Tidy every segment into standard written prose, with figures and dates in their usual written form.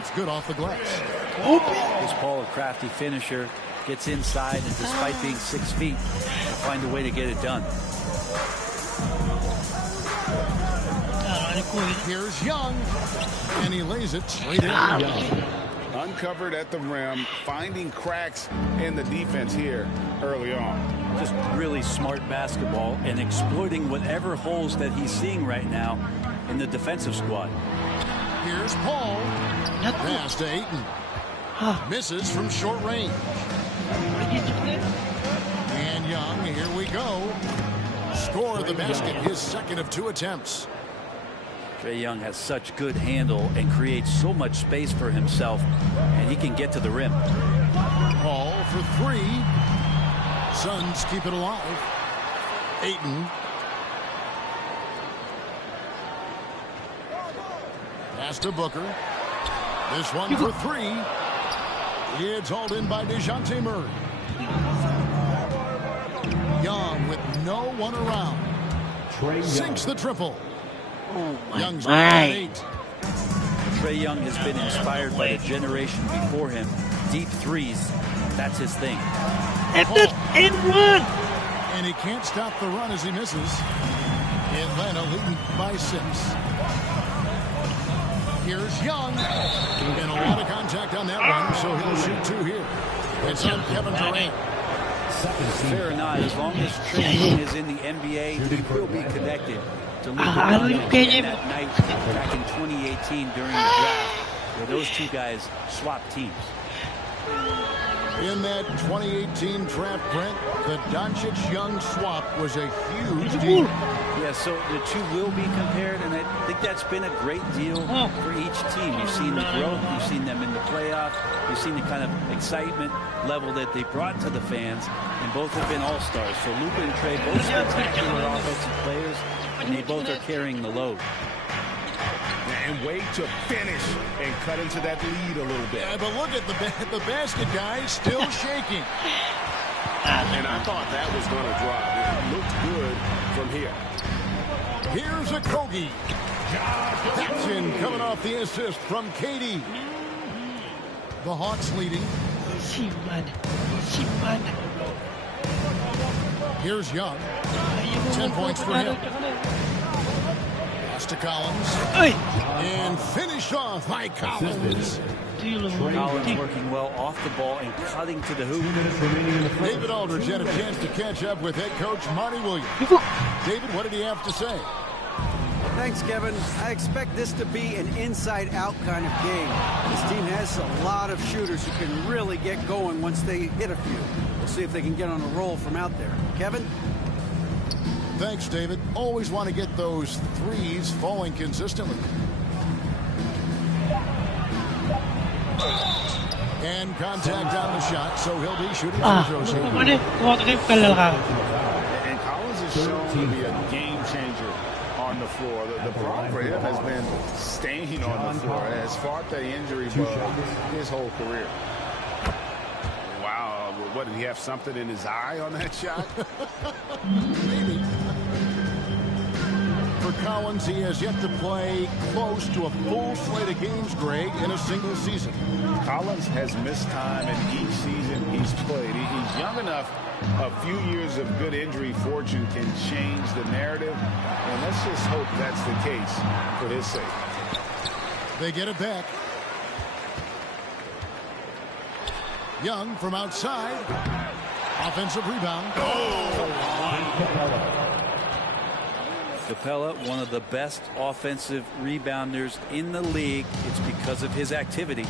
That's good off the glass. This Paul, a crafty finisher, gets inside, and despite being 6 feet, will find a way to get it done. Here's Young, and he lays it straight in. Uncovered at the rim, finding cracks in the defense here early on. Just really smart basketball and exploiting whatever holes that he's seeing right now in the defensive squad. Here's Paul. Pass to Ayton. Misses from short range. And Young, here we go. Score the basket, his second of 2 attempts. Trae Young has such good handle and creates so much space for himself, and he can get to the rim. Paul for 3. Suns keep it alive. Ayton. Pass to Booker. This one for 3. It's hauled in by DeJounte Murray. Young with no one around. Sinks the triple. Oh Young's my. 8. Trae Young has been inspired by the generation before him. Deep threes, that's his thing. And run. And he can't stop the run as he misses. Atlanta leading by 6. Here's Young. And a lot of contact on that one, so he'll shoot 2 here. It's on Kevin Durant. Fair or not, as long as Trae Young is in the NBA, he will be connected to Luka Ano yung Doncic that night back in 2018 during the draft, where those 2 guys swapped teams. In that 2018 draft, Brent, the Doncic-Young swap was a huge deal. Yeah, so the 2 will be compared, and I think that's been a great deal for each team. You've seen the growth, you've seen them in the playoffs, you've seen the kind of excitement level that they brought to the fans, and both have been all-stars. So Luka and Trae, both spectacular offensive players, and they both are carrying the load. And wait to finish and cut into that lead a little bit. Yeah, but look at the basket guy still shaking. And I thought that was going to drop. It looked good from here. Here's a Kogi. Jackson coming off the assist from KD. The Hawks leading. Here's Young. 10 points for him. Pass to Collins. And finished off by Collins. Collins working well off the ball and cutting to the hoop. David Aldridge had a chance to catch up with head coach Monty Williams. David, what did he have to say? Thanks, Kevin. I expect this to be an inside-out kind of game. This team has a lot of shooters who can really get going once they hit a few. We'll see if they can get on a roll from out there. Kevin? Thanks, David. Always want to get those threes falling consistently. And contact on the shot, so he'll be shooting free throws here. And Collins is shown to be a game changer on the floor. The problem for him has been staying on the floor. Has fought the injury bug his whole career. Wow, what, did he have something in his eye on that shot? Maybe. For Collins, he has yet to play close to a full slate of games, Greg, in a single season. Collins has missed time in each season he's played. He's young enough. A few years of good injury fortune can change the narrative, and let's just hope that's the case for his sake. They get it back. Young from outside. Offensive rebound. Capella, one of the best offensive rebounders in the league. It's because of his activity.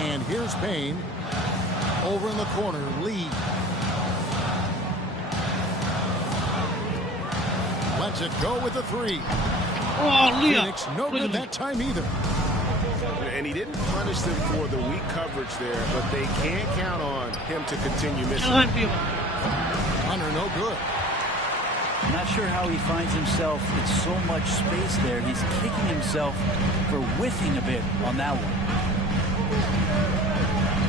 And here's Payne. Over in the corner, Lee. Lets it go with the 3. Phoenix no good that time either. And he didn't punish them for the weak coverage there, but they can't count on him to continue missing. Hunter no good. I'm not sure how he finds himself in so much space there. He's kicking himself for whiffing a bit on that one.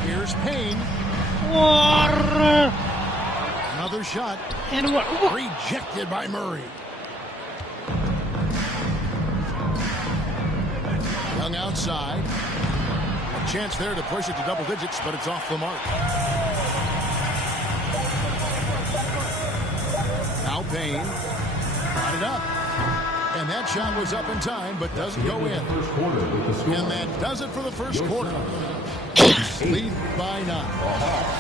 Here's Payne. Another shot. And what? Rejected by Murray. Young outside. A chance there to push it to double digits, but it's off the mark. Now Payne. Got it up. And that shot was up in time, but doesn't go in. And that does it for the first quarter. Lead by 9.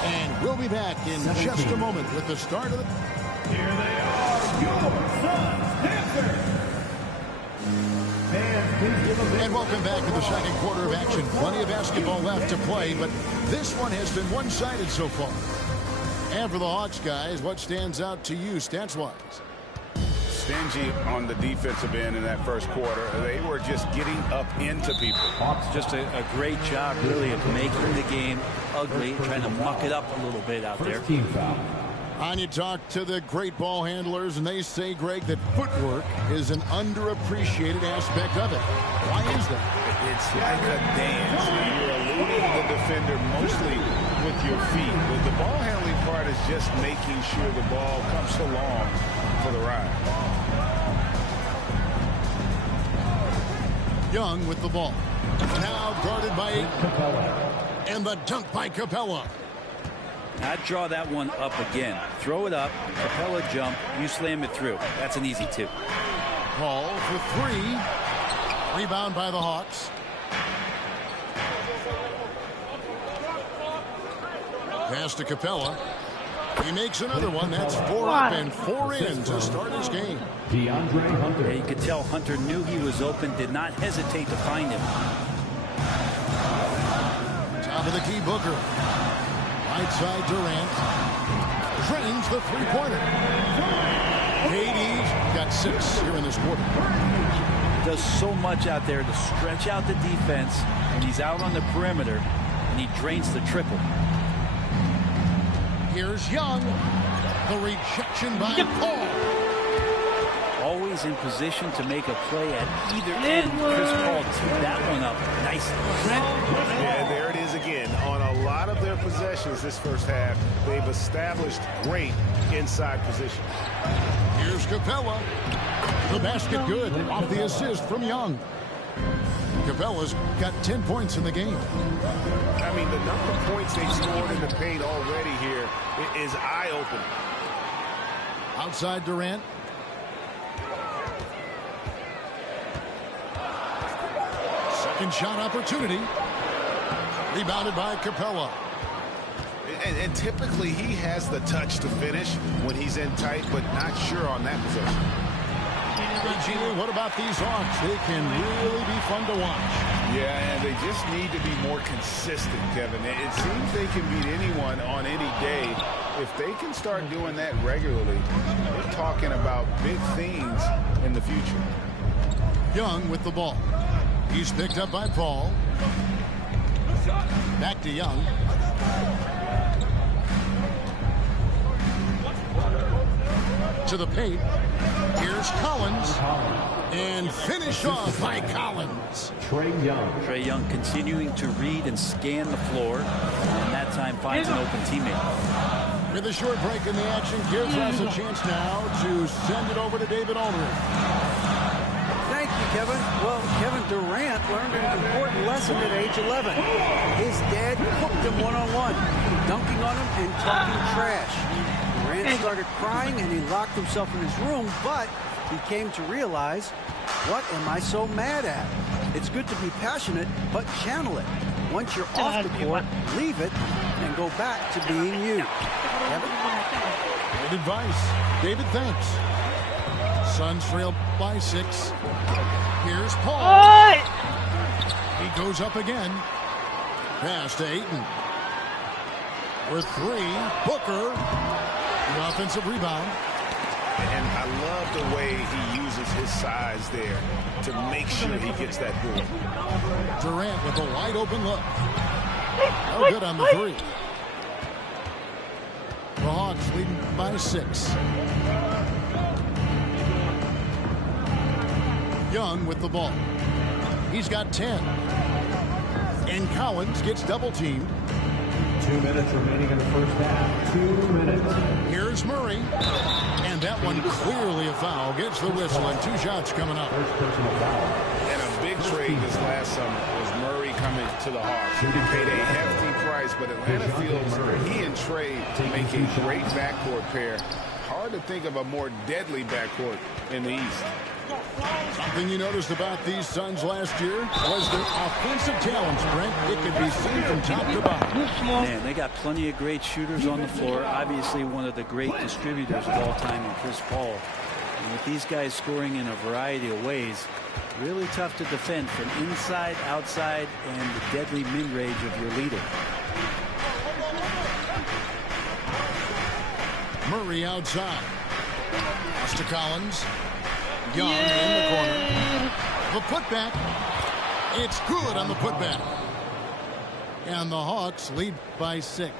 And we'll be back in just a moment with the start of the... Here they are, your Sun Panthers. And welcome back to the second quarter of action. Plenty of basketball left to play, but this one has been one-sided so far. And for the Hawks, guys, what stands out to you stats-wise? Stingy on the defensive end in that first quarter. They were just getting up into people. Hawks just a great job, really, of making the game ugly, trying to muck it up a little bit out there. And you talk to the great ball handlers, and they say, Greg, that footwork is an underappreciated aspect of it. Why is that? It's like a dance. You're eluding the defender mostly with your feet. The ball handling part is just making sure the ball comes along for the ride. Young with the ball. Now guarded by Capella. And the dunk by Capella. I'd draw that one up again. Throw it up, Capella jump, you slam it through. That's an easy 2. Paul for 3. Rebound by the Hawks. Pass to Capella. He makes another one. That's 4 up and 4 in to start his game. Yeah, you could tell Hunter knew he was open, did not hesitate to find him. Top of the key, Booker. Right side, Durant. Drains the three-pointer. KD's got 6 here in this quarter. Does so much out there to stretch out the defense when he's out on the perimeter, and he drains the triple. Here's Young. The rejection by Paul. Always in position to make a play at either end. Chris Paul teed that one up nicely. Yeah, there it is again. On a lot of their possessions this first half, they've established great inside position. Here's Capella. The basket good off the assist from Young. Capella's got 10 points in the game. I mean, the number of points they've scored in the paint already here is eye-opening. Outside Durant. Second shot opportunity. Rebounded by Capella. And typically he has the touch to finish when he's in tight, but not sure on that possession. Gene, what about these Hawks? They can really be fun to watch. Yeah, and they just need to be more consistent, Kevin. It seems they can beat anyone on any day. If they can start doing that regularly, we're talking about big things in the future. Young with the ball. He's picked up by Paul. Back to Young. To the paint. Here's Collins. And finished off by Collins. Trae Young continuing to read and scan the floor. And that time finds an open teammate. With a short break in the action, gives us a chance now to send it over to David Aldridge. Thank you, Kevin. Well, Kevin Durant learned an important lesson at age 11. His dad cooked him one-on-one, dunking on him and talking trash. Durant started crying and he locked himself in his room, but he came to realize, what am I so mad at? It's good to be passionate, but channel it. Once you're off the court, leave it and go back to being you. Kevin? Good advice. David, thanks. Suns trail by 6. Here's Paul. He goes up again. Pass to Ayton. For 3, Booker. The offensive rebound. And I love the way he uses his size there to make sure he gets that board. Durant with a wide open look. No good on the 3. The Hawks leading by 6. Young with the ball. He's got 10. And Collins gets double teamed. 2 minutes remaining in the first half. 2 minutes. Here's Murray. And that one clearly a foul. Gets the whistle and 2 shots coming up. First personal foul. And a big trade this last last summer was Murray coming to the Hawks. He paid a hefty price, but Atlanta feels he and Trey make a great backcourt pair. Hard to think of a more deadly backcourt in the East. Something you noticed about these Suns last year was their offensive challenge, Brent. It could be seen from top to bottom. Man, they got plenty of great shooters on the floor. Obviously, one of the great distributors of all time in Chris Paul. And with these guys scoring in a variety of ways, really tough to defend from inside, outside, and the deadly mid-range of your leader. Murray outside. Pass to Collins. Young in the corner. The putback. It's good on the putback. And the Hawks lead by 6.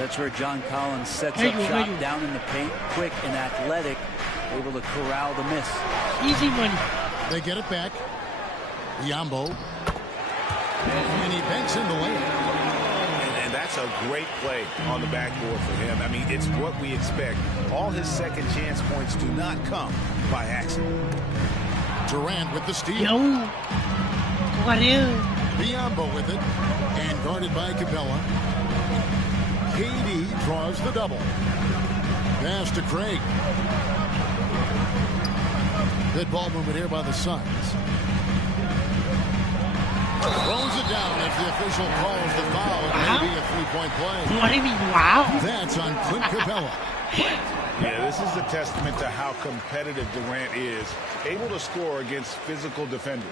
That's where John Collins sets up shop down in the paint, quick and athletic, able to corral the miss. Easy money. They get it back. Yambo. And he banks in the lane. And that's a great play on the backboard for him. I mean, it's what we expect. All his second chance points do not come by accident. Durant with the steal. Yo. What is? Biombo with it. And guarded by Capella. KD draws the double. Pass to Craig. Good ball movement here by the Suns. Throws it down. If the official calls the foul, it may be a three-point play. What do you mean, wow? That's on Clint Capella. Yeah, this is a testament to how competitive Durant is, able to score against physical defenders.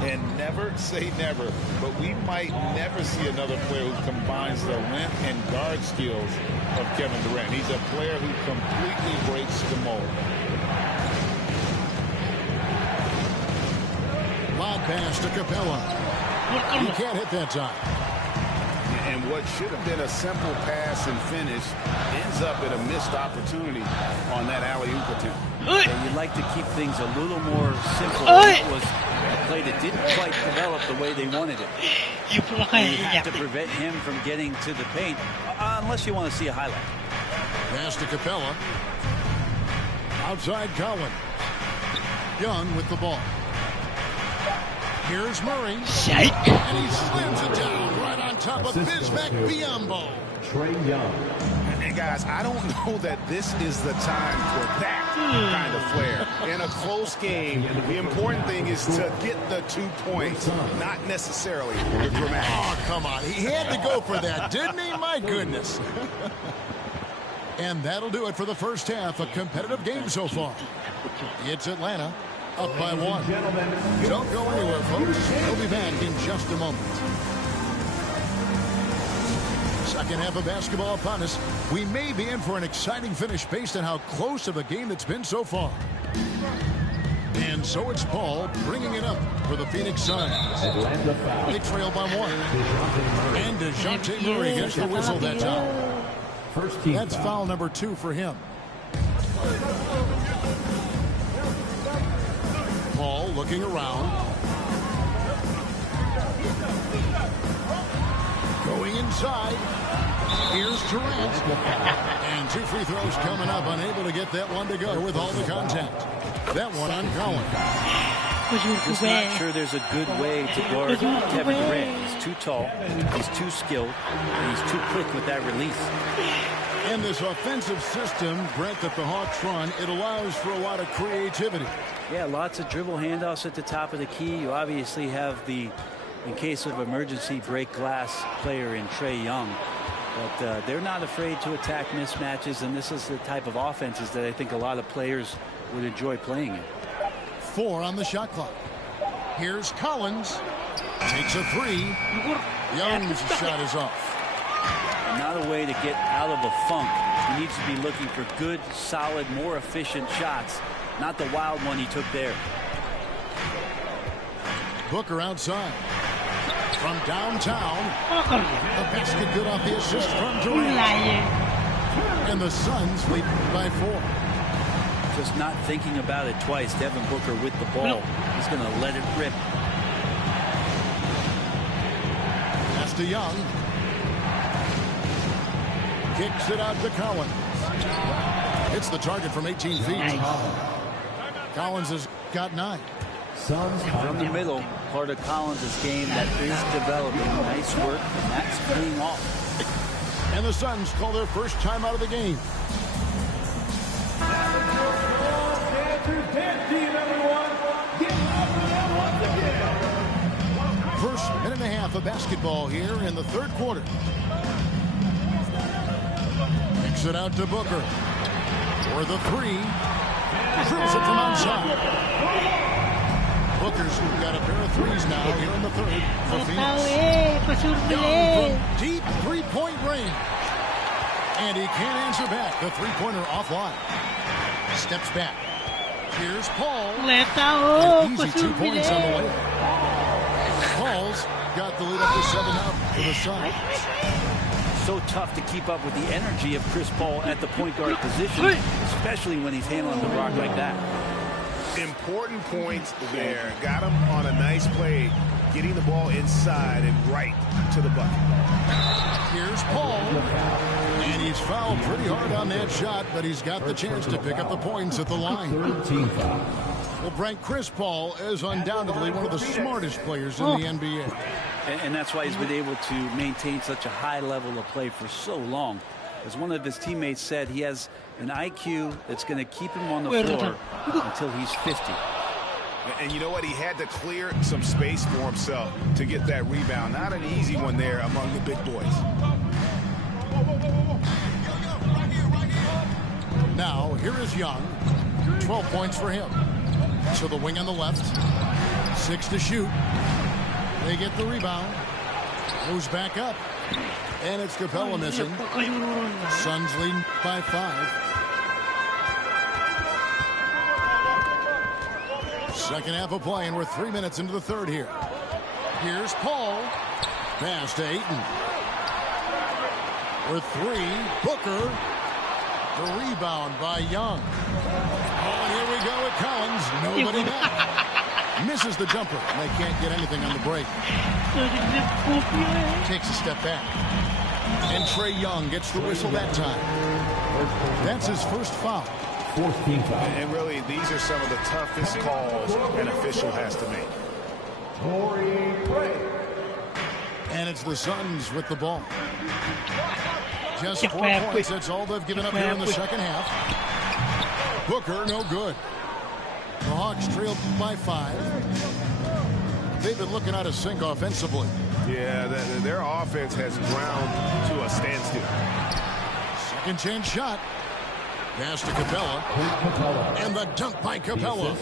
And never say never, but we might never see another player who combines the length and guard skills of Kevin Durant. He's a player who completely breaks the mold. Lob pass to Capella. He can't hit that time. And what should have been a simple pass and finish ends up in a missed opportunity on that alley-oop attempt. And you'd like to keep things a little more simple. It was a play that didn't quite develop the way they wanted it. You have to prevent him from getting to the paint, unless you want to see a highlight. Pass to Capella. Outside Collins. Young with the ball. Here's Murray. Shake. And he slams it down right on top of Bismack Biyombo. Trey Young. And guys, I don't know that this is the time for that kind of flair. In a close game, the important thing is to get the 2 points, not necessarily the dramatic. Oh, come on. He had to go for that, didn't he? My goodness. And that'll do it for the first half. A competitive game so far. It's Atlanta. Up by 1. Don't go anywhere, folks. We'll be back in just a moment. Second half of basketball upon us. We may be in for an exciting finish based on how close of a game it's been so far. And so it's Paul bringing it up for the Phoenix Suns. They trail by 1. And DeJounte Murray gets the whistle that time. That's foul number 2 for him. Paul looking around. Going inside. Here's Durant. And 2 free throws coming up. Unable to get that one to go with all the contact. That one on Collins. Just not sure there's a good way to guard Kevin Durant. He's too tall. He's too skilled. And he's too quick with that release. And this offensive system, Brent, that the Hawks run, it allows for a lot of creativity. Yeah, lots of dribble handoffs at the top of the key. You obviously have the, in case of emergency, break glass player in Trey Young. But they're not afraid to attack mismatches, and this is the type of offenses that I think a lot of players would enjoy playing in. 4 on the shot clock. Here's Collins. Takes a 3. Young's shot is off. Not a way to get out of a funk. He needs to be looking for good, solid, more efficient shots. Not the wild one he took there. Booker outside. From downtown. The basket good off the assist from Durant. And the Suns lead by 4. Just not thinking about it twice. Devin Booker with the ball. He's going to let it rip. Pass to Young. Kicks it out to Collins. Hits the target from 18 feet. Collins has got 9. Suns From the middle, part of Collins' game that is developing. Nice work, and that's paying off. And the Suns call their first time out of the game. First minute and a half of basketball here in the third quarter. Kicks it out to Booker. For the three. Drills it from outside. Booker's got a pair of threes now here in the third for Phoenix. Young from deep three-point range. And he can't answer back. The three-pointer offline. Steps back. Here's Paul. An easy 2 points on the way. Paul's got the lead up to 7 out for the Suns. So tough to keep up with the energy of Chris Paul at the point guard position, especially when he's handling the rock like that. Important points there. Got him on a nice play, getting the ball inside and right to the bucket. Here's Paul. And he's fouled pretty hard on that shot, but he's got the chance to pick up the points at the line. Well, Brent, Chris Paul is undoubtedly one of the smartest players in the NBA. And that's why he's been able to maintain such a high level of play for so long. As one of his teammates said, he has an IQ that's going to keep him on the floor until he's 50. And you know what? He had to clear some space for himself to get that rebound. Not an easy one there among the big boys. Now, here is Young. 12 points for him. So the wing on the left. 6 to shoot. They get the rebound. Moves back up. And it's Capella missing. Suns leading by 5. Second half of play, and we're 3 minutes into the third here. Here's Paul. Pass to Ayton. With 3, Booker. The rebound by Young. Oh, and here we go with Collins. Nobody back. Misses the jumper. And they can't get anything on the break. Takes a step back. And Trae Young gets the whistle that time. That's his first foul. And really, these are some of the toughest calls an official has to make. And it's the Suns with the ball. Just 4 points. That's all they've given up here in the second half. Booker, no good. The Hawks trailed by 5. They've been looking out of sync offensively. Yeah, their offense has ground to a standstill. Second chance shot. Pass to Capella. And the dunk by Capella.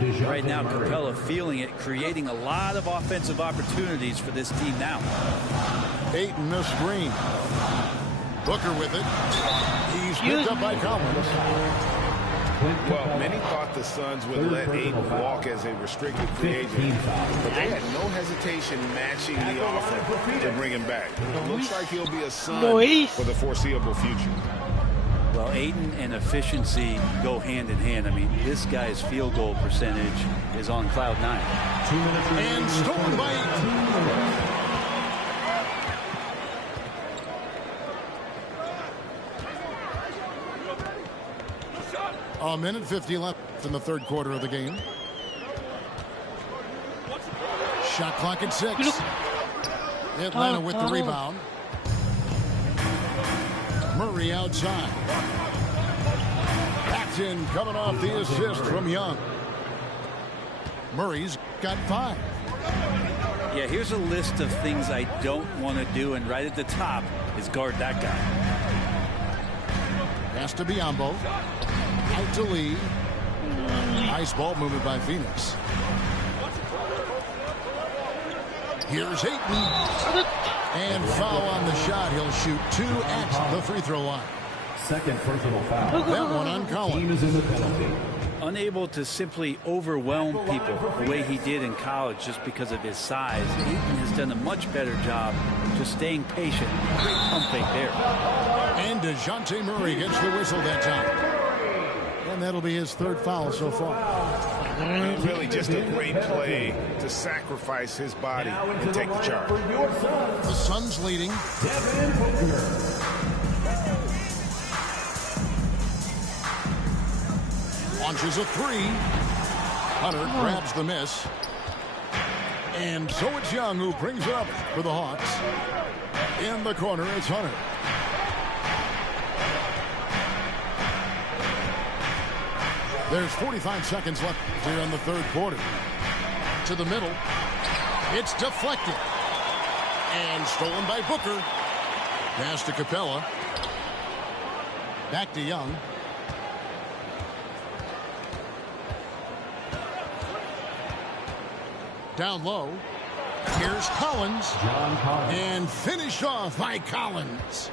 Right now, Capella feeling it, creating a lot of offensive opportunities for this team now. Ayton the screen. Booker with it. He's picked up by Collins. Well, many thought the Suns would let Ayton walk as a restricted free agent, but they had no hesitation matching the offer to bring him back. It looks like he'll be a Sun for the foreseeable future. Well, Ayton and efficiency go hand in hand. I mean, this guy's field goal percentage is on cloud 9. And stolen by Ayton. A minute 50 left in the third quarter of the game. Shot clock at 6. Atlanta with the rebound. Murray outside. Paxton coming off the assist from Young. Murray's got 5. Yeah, here's a list of things I don't want to do, and right at the top is guard that guy. Pass to Biyombo. Out to Lee. Nice ball movement by Phoenix. Here's Ayton. And foul on the shot. He'll shoot 2 at the free throw line. Second personal foul. That one on Collins. Team is in the penalty. Unable to simply overwhelm people the way he did in college just because of his size. Ayton has done a much better job just staying patient. Great pump fake there. And DeJounte Murray gets the whistle that time. And that'll be his 3rd foul so far. Really just a great play to sacrifice his body and take the charge. The Suns leading. Launches a 3. Hunter grabs the miss. And so it's Young who brings it up for the Hawks. In the corner, it's Hunter. There's 45 seconds left here in the third quarter. To the middle. It's deflected. And stolen by Booker. Pass to Capella. Back to Young. Down low. Here's Collins. And finished off by Collins.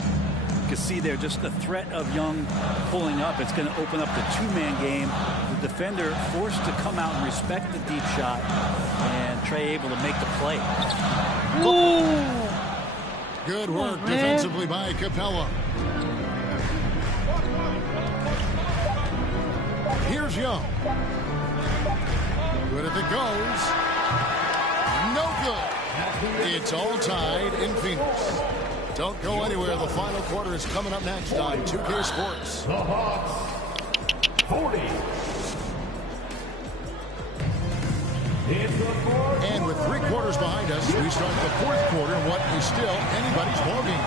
You can see there just the threat of Young pulling up. It's going to open up the two-man game. The defender forced to come out and respect the deep shot. And Trey able to make the play. Ooh. Good work defensively by Capella. Here's Young. Good as it goes. No good. It's all tied in Phoenix. Don't go anywhere. The final quarter is coming up next on 2K Sports. The Hawks, 40. And with 3 quarters behind us, we start the fourth quarter in what is still anybody's ballgame.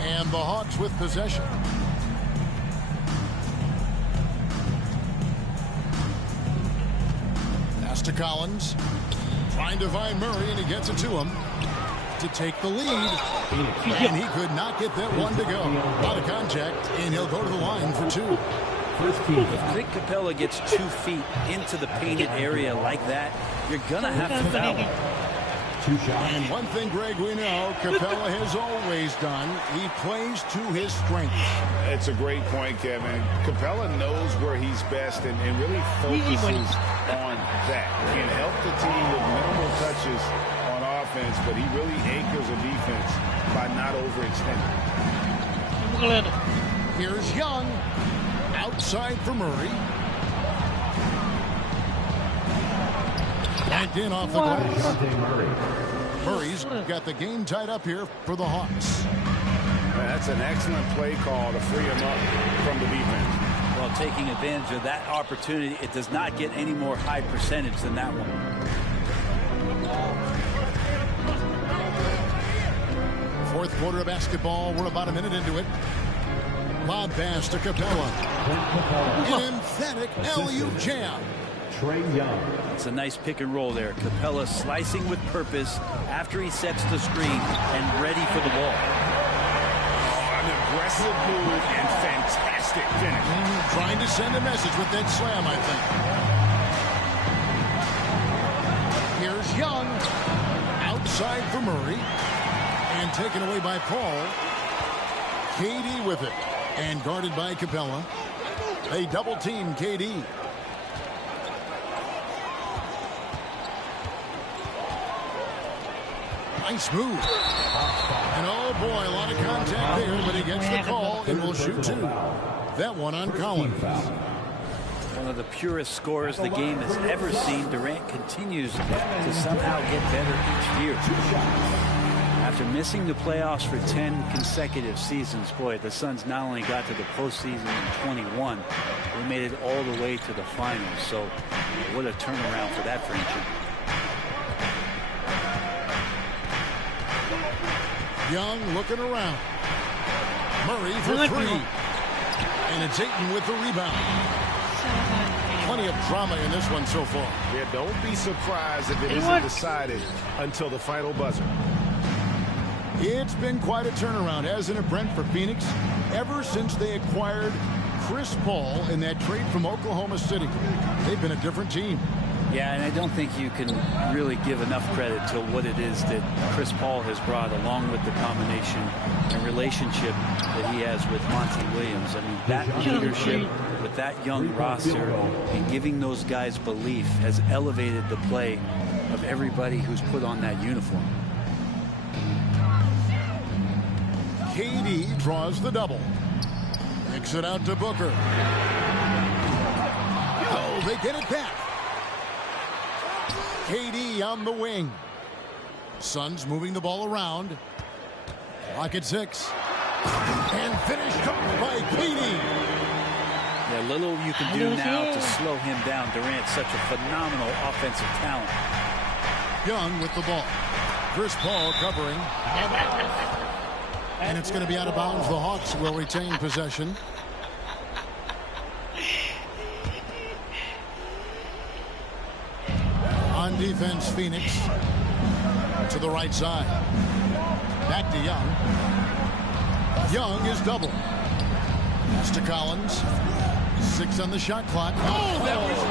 And the Hawks with possession. Pass to Collins. Trying to find Murray, and he gets it to him. To take the lead. And he could not get that one to go. A lot of contact, and he'll go to the line for 2. If Clint Capella gets 2 feet into the painted area like that, you're going to have to foul. And one thing, Greg, we know Capella has always done, he plays to his strengths. It's a great point, Kevin. Capella knows where he's best and really focuses on that. Can help the team with minimal touches on offense, but he really anchors a defense by not overextending. Here's Young. Outside for Murray. Backed in off the glass. Murray's got the game tied up here for the Hawks. That's an excellent play call to free him up from the defense. Well, taking advantage of that opportunity, it does not get any more high percentage than that one. Fourth quarter of basketball. We're about a minute into it. Lob pass to Capella. An emphatic alley-oop jam. Trey Young. It's a nice pick and roll there. Capella slicing with purpose after he sets the screen and ready for the ball. An aggressive move and fantastic finish. Trying to send a message with that slam, I think. Here's Young. Outside for Murray. And taken away by Paul. KD with it. And guarded by Capella. They double team KD. Nice move. And oh boy, a lot of contact there, but he gets the call and will shoot 2. That one on Collins. One of the purest scorers the game has ever seen. Durant continues to somehow get better each year. After missing the playoffs for 10 consecutive seasons, boy, the Suns not only got to the postseason in 21, they made it all the way to the finals. So what a turnaround for that franchise. Young looking around. Murray for 3. And it's Ayton with the rebound. Plenty of drama in this one so far. Yeah, don't be surprised if it isn't decided until the final buzzer. It's been quite a turnaround, hasn't it, Brent, for Phoenix? Ever since they acquired Chris Paul in that trade from Oklahoma City, they've been a different team. Yeah, and I don't think you can really give enough credit to what it is that Chris Paul has brought, along with the combination and relationship that he has with Monty Williams. I mean, that leadership with that young roster and giving those guys belief has elevated the play of everybody who's put on that uniform. KD draws the double. Kicks it out to Booker. Oh, they get it back. KD on the wing. Suns moving the ball around. Clock at 6. And finished up by Cleany. Yeah, little you can do now to slow him down. Durant's such a phenomenal offensive talent. Young with the ball. Chris Paul covering. And it's going to be out of bounds. The Hawks will retain possession. On defense, Phoenix to the right side. Back to Young. Young is double. Pass to Collins. 6 on the shot clock. Oh, that was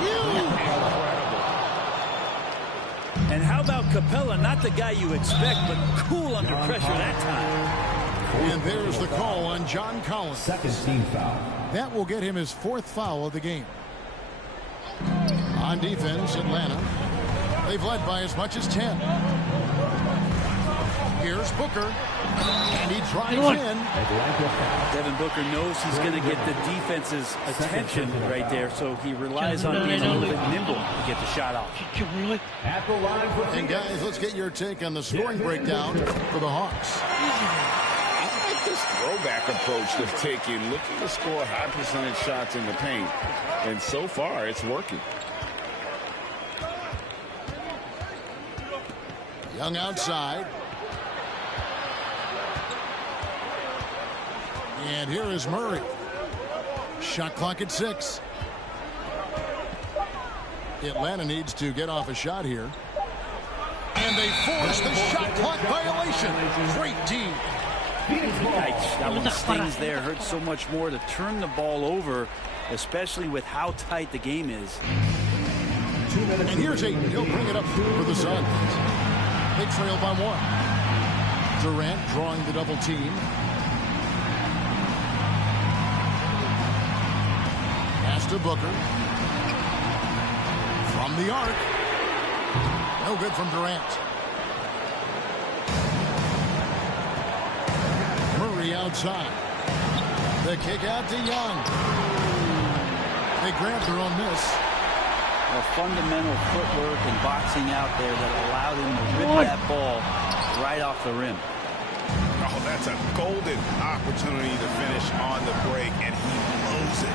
huge! And how about Capella? Not the guy you expect, but cool under pressure that time. And there's the call on John Collins. Second team foul. That will get him his 4th foul of the game. On defense, Atlanta. They've led by as much as 10. Here's Booker. And he drives in. Devin Booker knows he's going to get the defense's attention right there, so he relies on being a little bit nimble to get the shot off. And guys, let's get your take on the scoring breakdown for the Hawks. I like this throwback approach they're taking, looking to score high percentage shots in the paint. And so far, it's working. Young outside. And here is Murray. Shot clock at 6. Atlanta needs to get off a shot here. And they force the shot clock violation. Great team. Yikes, that one stings there. Hurts so much more to turn the ball over, especially with how tight the game is. And here's Ayton. He'll bring it up for the Suns. They trail by 1. Durant drawing the double team. Pass to Booker. From the arc. No good from Durant. Murray outside. The kick out to Young. They grab their own miss. A fundamental footwork and boxing out there that allowed him to rip that ball right off the rim. Oh, that's a golden opportunity to finish on the break, and he blows it.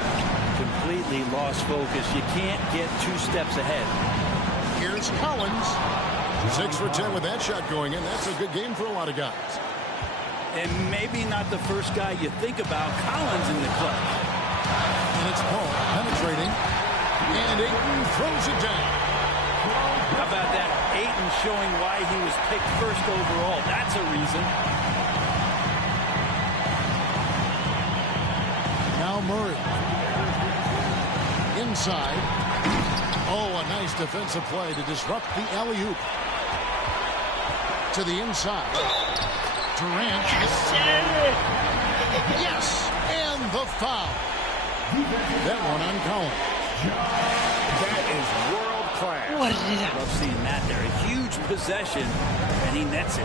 Completely lost focus. You can't get 2 steps ahead. Here's Collins. 6 for 10 with that shot going in. That's a good game for a lot of guys. And maybe not the first guy you think about. Collins in the clutch. And it's Paul penetrating. And Ayton throws it down. How about that? Ayton showing why he was picked first overall. That's a reason. Now Murray. Inside. Oh, a nice defensive play to disrupt the alley-oop. To the inside. Durant. Yes! And the foul. That one on Collins. That is world class. Love seeing that there. A huge possession, and he nets it.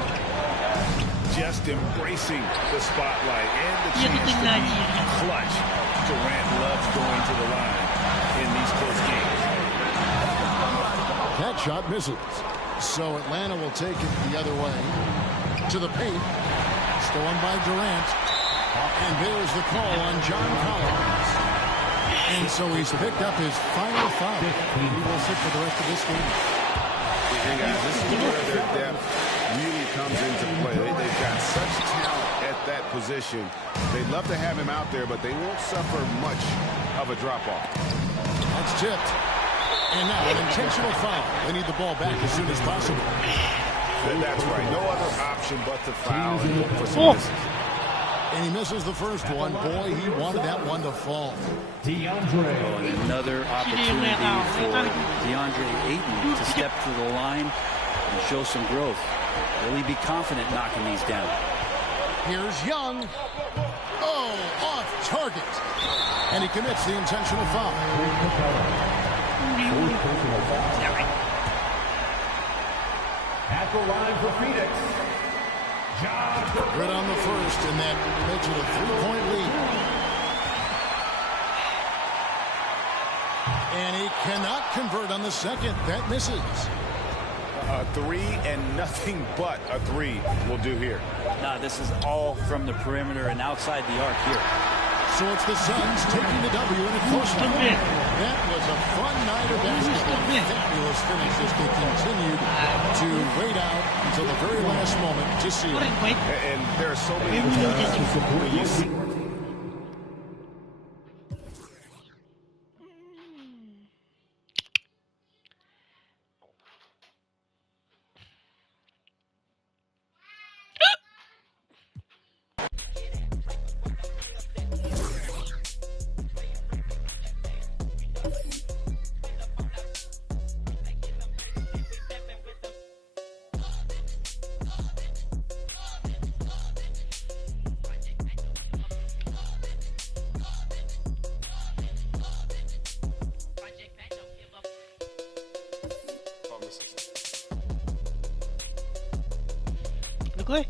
Just embracing the spotlight and the chance to be clutch. Durant loves going to the line in these close games. That shot misses. So Atlanta will take it the other way. To the paint. Stolen by Durant. And there's the call on John Collins. And so he's picked up his final foul. He will sit for the rest of this game. Hey guys, this is where their depth really comes into play. They've got such talent at that position. They'd love to have him out there, but they won't suffer much of a drop-off. That's tipped. And now an intentional foul. They need the ball back as soon as possible. And that's right. No other option but to foul and look for some misses. And he misses the first one. Boy, he wanted that one to fall. And another opportunity for DeAndre Ayton to step to the line and show some growth. Really be confident knocking these down. Here's Young. Oh, off target. And he commits the intentional foul. At the line for Phoenix. Good on the first, and that makes it a 3-point lead. And he cannot convert on the second. That misses. A three and nothing but a three will do here. Now, this is all from the perimeter and outside the arc here. So it's the Suns taking the W in a close one. That was a fun night of basketball. Fabulous finish as they continued to wait out until the very last moment to see it. And there are so many. Gue.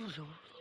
Bonjour.